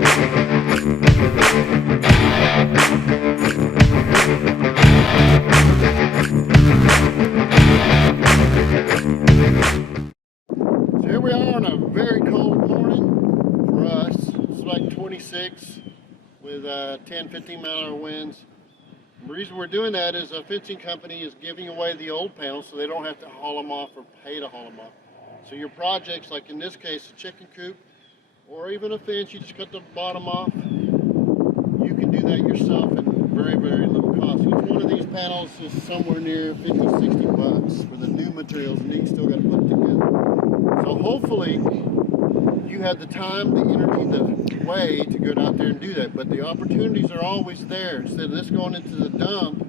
So here we are on a very cold morning for us. It's like 26 with 10-15 mile-an-hour winds. The reason we're doing that is a fencing company is giving away the old panels so they don't have to haul them off or pay to haul them off. So your projects, like in this case, a chicken coop or even a fence, you just cut the bottom off. You can do that yourself at very, very little cost. Each one of these panels is somewhere near 50-60 bucks for the new materials, and you still got to put it together. So hopefully you have the time, the energy, the way to go out there and do that. But the opportunities are always there. Instead of this going into the dump,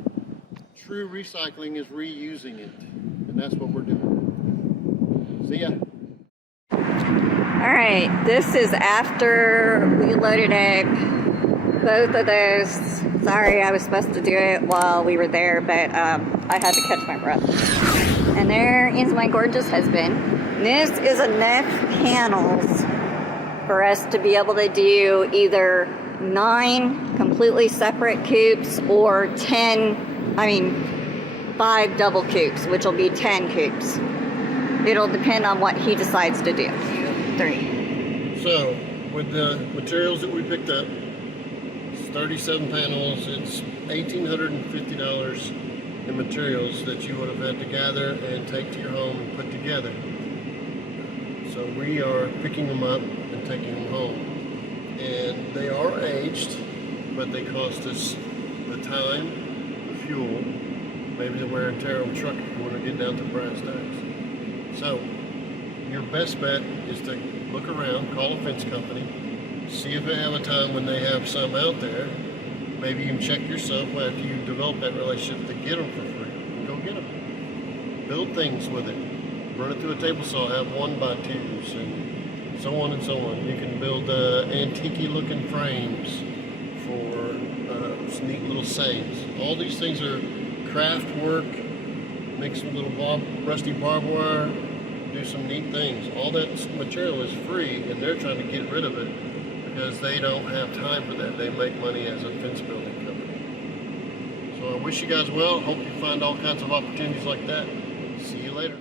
true recycling is reusing it. And that's what we're doing. See ya. All right, this is after we loaded up both of those. Sorry, I was supposed to do it while we were there, but I had to catch my breath. And there is my gorgeous husband. This is enough panels for us to be able to do either 9 completely separate coops or 5 double coops, which will be 10 coops. It'll depend on what he decides to do. 3. So, with the materials that we picked up, it's 37 panels, it's $1,850 in materials that you would have had to gather and take to your home and put together. So we are picking them up and taking them home. And they are aged, but they cost us the time, the fuel, maybe the wear and tear on the truck if you want to get down to brass tacks. So your best bet is to look around, call a fence company, see if they have a time when they have some out there. Maybe you can check yourself after you develop that relationship to get them for free. And go get them. Build things with it. Run it through a table saw, have 1x2s, and so on and so on. You can build antique looking frames for neat little sayings. All these things are craft work. Make some little rusty barbed wire, do some neat things. All that material is free, and they're trying to get rid of it because they don't have time for that. They make money as a fence building company. So I wish you guys well. Hope you find all kinds of opportunities like that. See you later.